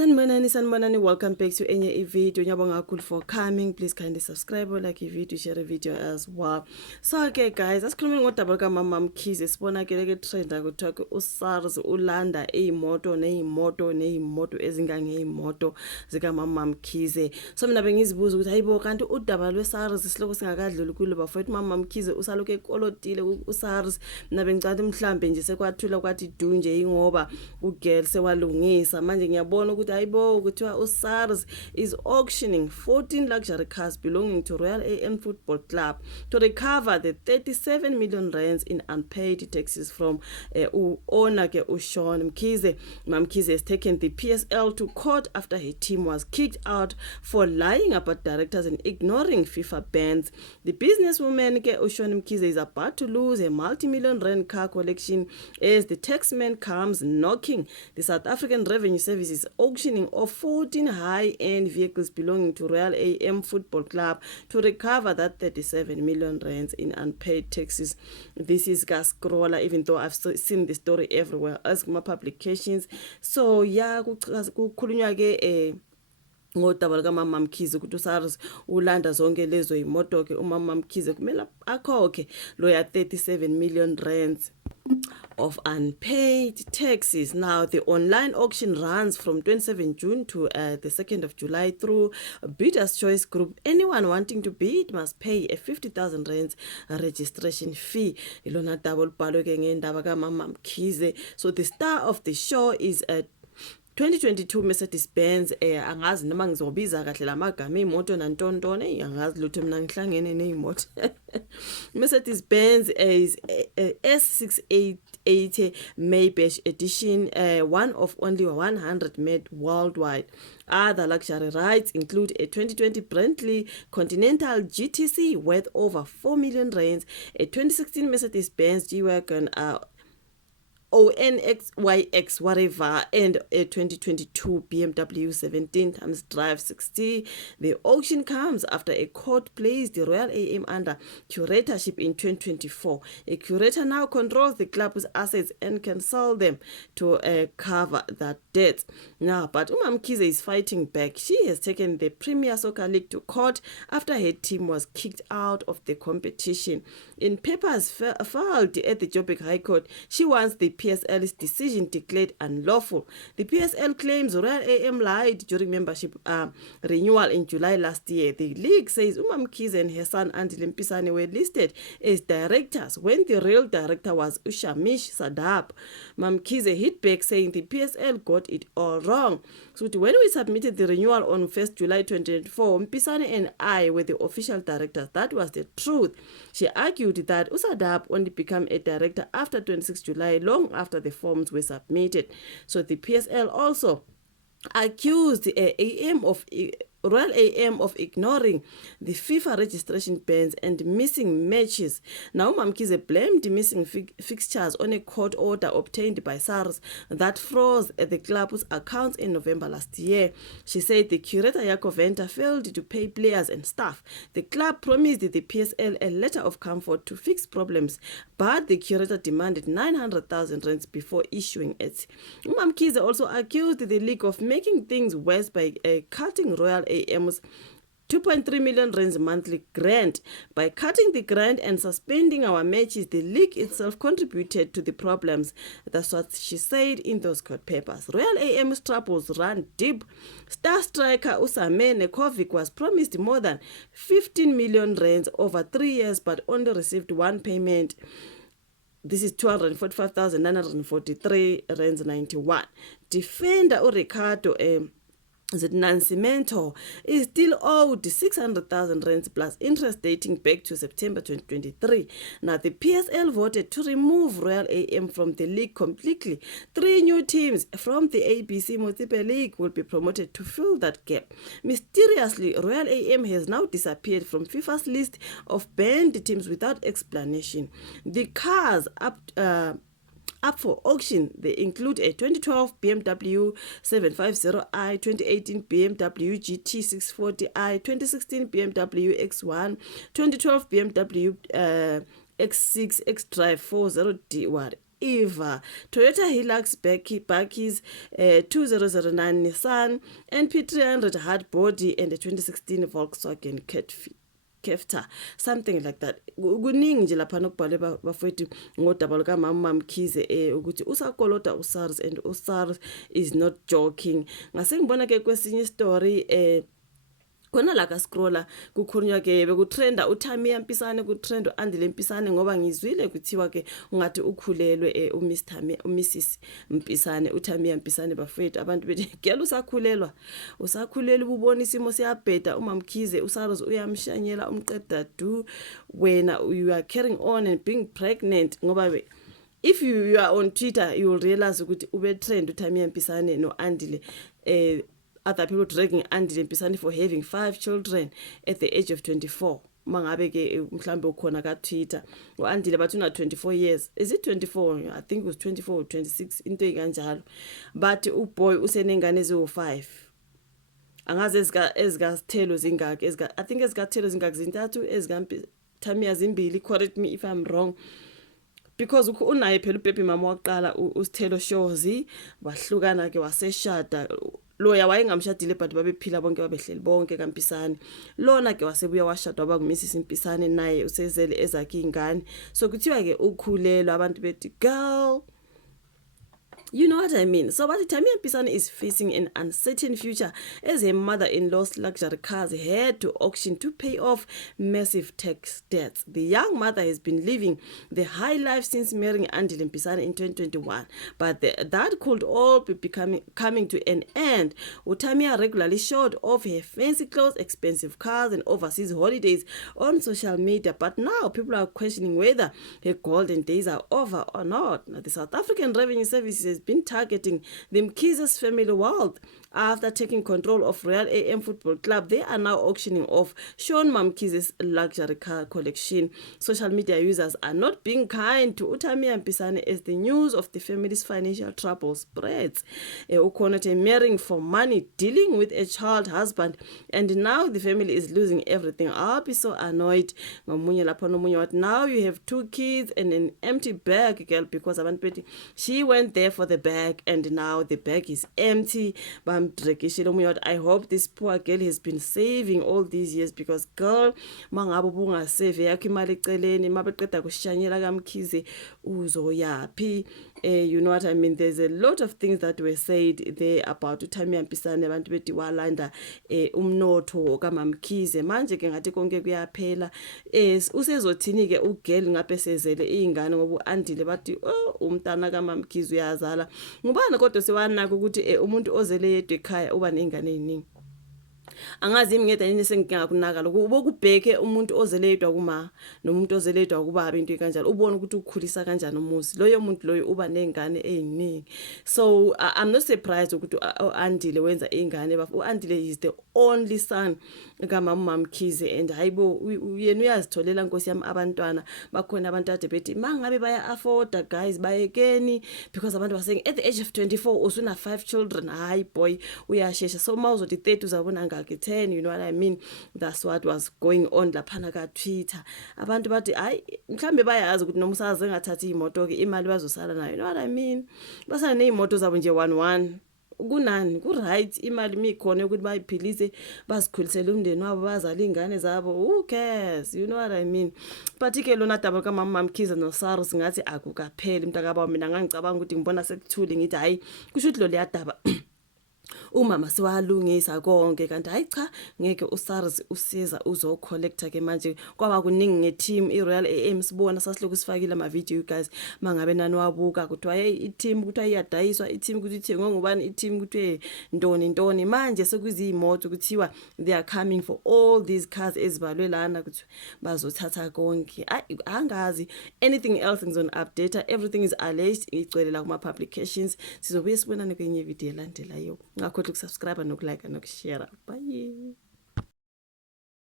Sanibonani, welcome back to enye video. Ngiyabonga kakhulu for coming. Please kindly subscribe, like video, share a video as well. So okay guys, asikhulumeni ngodaba lika Mama Mkhize. Sibona ke trend akuthiwa uSARS ulanda izimoto nezimoto ezingangeyimoto zika Mama Mkhize. So mina bengizibuza ukuthi hayibo kanti udaba lweSARS siloko singakadluli kulo bafowethu Mama Mkhize usaloke ekolotile uSARS. Mina bengicela mhlambe nje sekwathula kwathi dunje ingoba ugirl sewalungisa manje ngiyabona ukuthi hayibo ukuthiwa uSARS is auctioning 14 luxury cars belonging to Royal AM Football Club to recover the 37 million rands in unpaid taxes from owner ke uSean Mkhize. Mama Mkhize has taken the PSL to court after her team was kicked out for lying about directors and ignoring FIFA bans. The businesswoman ke uSean Mkhize is about to lose a multi-million rand car collection as the taxman comes knocking. The South African Revenue Service is auctioning off 14 high-end vehicles belonging to Royal AM Football Club to recover that 37 million rands in unpaid taxes. This is Gascrolla, even though I've seen the story everywhere, ask my publications. So yeah, kukhulunywa ke ngodaba lika Mama Mkhize ukuthi uSARS ulanda zonke lezo imoto ke uMama Mkhize kumele akhokhe lo ya 37 million rands of unpaid taxes. Now, the online auction runs from 27 June to the 2nd of July through Bidder's Choice Group. Anyone wanting to bid must pay a 50,000 rands registration fee. Ilona double balo ke ngendaba ka Mama Mkhize. So the star of the show is 2022 Mercedes-Benz angazi noma ngizobiza kahle lamagama imoto nantontone angazi lutho mina ngihlangene neimoto. Mercedes-Benz is S680 Maybach edition, one of only 100 made worldwide. Other luxury rides include a 2020 Bentley Continental GTC worth over 4 million rands, a 2016 Mercedes-Benz G-Wagon ONXYX whatever, and a 2022 BMW 17 times drive 60. The auction comes after a court placed the Royal AM under curatorship in 2024. A curator now controls the club's assets and can sell them to cover that debt. Now, but Mama Mkhize is fighting back. She has taken the Premier Soccer League to court after her team was kicked out of the competition. In papers filed at the Joburg High Court, she wants the PSL's decision declared unlawful. The PSL claims Royal AM lied during membership renewal in July last year. The league says Mama Mkhize and her son Andile Mpisane were listed as directors when the real director was Ushamish Sadab. Mama Mkhize hit back saying the PSL got it all wrong. So when we submitted the renewal on 1st July 2024, Mpisane and I were the official directors. That was the truth. She argued that Usadab only became a director after 26 July, long after the forms were submitted. So the PSL also accused Royal AM of ignoring the FIFA registration bans and missing matches. Now Mama Mkhize blamed the missing fixtures on a court order obtained by SARS that froze the club's accounts in November last year. She said the curator Jaco Venter failed to pay players and staff. The club promised the PSL a letter of comfort to fix problems, but the curator demanded 900,000 rands before issuing it. Mama Mkhize also accused the league of making things worse by cutting Royal AM's 2.3 million rands monthly grant. By cutting the grant and suspending our matches, the league itself contributed to the problems. That's what she said in those court papers. Royal AM's troubles ran deep. Star striker Usame Nekovic was promised more than 15 million rands over 3 years but only received one payment. This is 245,943 rands 91. Defender Ricardo Nancy Mentor is still owed 600,000 rands plus interest dating back to September 2023. Now, the PSL voted to remove Royal AM from the league completely. 3 new teams from the ABC Motsepe League will be promoted to fill that gap. Mysteriously, Royal AM has now disappeared from FIFA's list of banned teams without explanation. The cars up for auction, they include a 2012 BMW 750i, 2018 BMW GT 640i, 2016 BMW X1, 2012 BMW X6 X-Drive 40D EVA, Toyota Hilux Bakkies, 2009 Nissan, NP300 hard body, and a 2016 Volkswagen Kefta, something like that. Kuningi nje lapha nokubhale bafethu ngodaba luka Mama Mkhize ukuthi usakolota uSARS, and uSARS is not joking. Ngase ngibona ke kwesinye story khona la ka scroller kukhulunywa ke bekutrenda uThamiya Mpisane, kutrenda uAndile Mpisane, ngoba ngizwile kuthiwa ke ungathi ukhulelwe uMrs Mpisane, uThamiya Mpisane. Bafethu abantu bethi gela usakhulela ubona isimo siyabheda, uMamkhize uSARS uyamshanyela umqeda du, wena you are carrying on and being pregnant. Ngoba if you are on Twitter you will realize ukuthi ube trend uThamiya Mpisane no Andile, other people dragging Andile Mpisane for having 5 children at the age of 24. Mangabe ke mhlambe ukhona ka Twitter uAndile bathi una 24 years, is it 24? I think it was 24 or 26 into ekanjalo, but uboy usenengane eziwu5. Angazi ezika sithelo zingaki, I think ezika thelo zingaki, zintathu, ezika Thamiya zimbili, correct me if I'm wrong, because unaye phela ubaby mama waqala uSithelo Shozi, bahlukana ke waseshada. Loya wayengamshadile but babephila bonke, babehleli bonke kaMpisane. Lona ke wasebuya washadwa bakuMrs Mpisane, naye usezele ezakhe ingane. So kuthiwa ke ukhulelwa, abantu bethi girl, you know what I mean. So but Thamiya Mpisane is facing an uncertain future as her mother-in-law's luxury cars head to auction to pay off massive tax debts. The young mother has been living the high life since marrying Andile Mpisane in 2021, but that could all be coming to an end. Thamiya regularly showed off her fancy clothes, expensive cars, and overseas holidays on social media, but now people are questioning whether her golden days are over or not. Now, the South African Revenue Service has been targeting the Mkhize's family wealth after taking control of Royal AM Football Club. They are now auctioning off Sean Mamkhize's luxury car collection. Social media users are not being kind to Thamiya Mpisane as the news of the family's financial trouble spreads. Ukhonete marrying for money, dealing with a child husband, and now the family is losing everything. I'll be so annoyed. Now you have 2 kids and an empty bag, girl, because she went there for the bag and now the bag is empty. I hope this poor girl has been saving all these years, because girl, mangabe bungasave yakho imali eceleni mabeqeda kushanyela kaMkhize uzoyapi. You know what I mean. There's a lot of things that were said there about Thamiya Mpisane, abantu bethi walanda umnotho kaMamkhize. Manje ke ngathi konke kuyaphela. Usezothini ke ugirl ngabe sezele izingane ngoba uAndile bathi umntana kaMamkhize uyazala. Ngubani kodwa sewanaka ukuthi umuntu ozele yedwa ekhaya uba nezingane eziningi. Angazi ngeda yini sengikinga kunaka lokho ubokubheke umuntu ozeledwa kuma nomuntu ozeledwa kuba into kanjalo, ubone ukuthi ukukhulisa kanjani umuzi loyo muntu loyo uba nezingane eziningi. So I'm not surprised ukuthi uAndile wenza izingane, but uAndile is the only son kaMama Mkhize, and hayibo yena uyazitholela Nkosi yami abantwana. Bakhona abantu ade bethi mangabe baya afforda guys bayekeni, because abantu are saying at the age of 24 usuna 5 children. Hayi boy uyashesha. So mawuzothi 30 uzabona ngaki 10, you know what I mean. That's what was going on laphana ka Twitter. Abantu bathi hayi mhlambe bayazi ukuthi noma usaze ngathathi imoto ke imali bazosala nayo, you know what I mean. Basana neimoto zabo nje 11 kunani ku right, imali mikhona ukuthi bayiphilise bazikhulisele umndeni wabo, bazali ingane zabo, who cares, you know what I mean. But ke lona daba kaMama Mkhize no SARS ngathi akukapheli mntakaba mina ngangicabanga ukuthi ngibona sekuthule ngithi hayi kusho ukuthi lo liyadaba umama siwalungisa konke, kanti hayi cha ngeke uSARS usiza uzocollecta ke manje kwaba kuningi ngeteam iRoyal AM. Sibona sasiloku sifakile ama video you guys mangabe nani wabuka kuthiwa hey iteam kuthiwa iyadayiswa, iteam ukuthi ithengwe ngubani, iteam kuthiwe ntoni manje sekuziyimoto kuthiwa they are coming for all these cars ezibalwe lana kuthi bazothatha konke. Angazi anything else ngizona update, everything is alleged igcwele la kuma publications. Sizobuye sibonane kwenye video elandelayo. Ngakho ukusubscribe nokulike nokushare. Bye.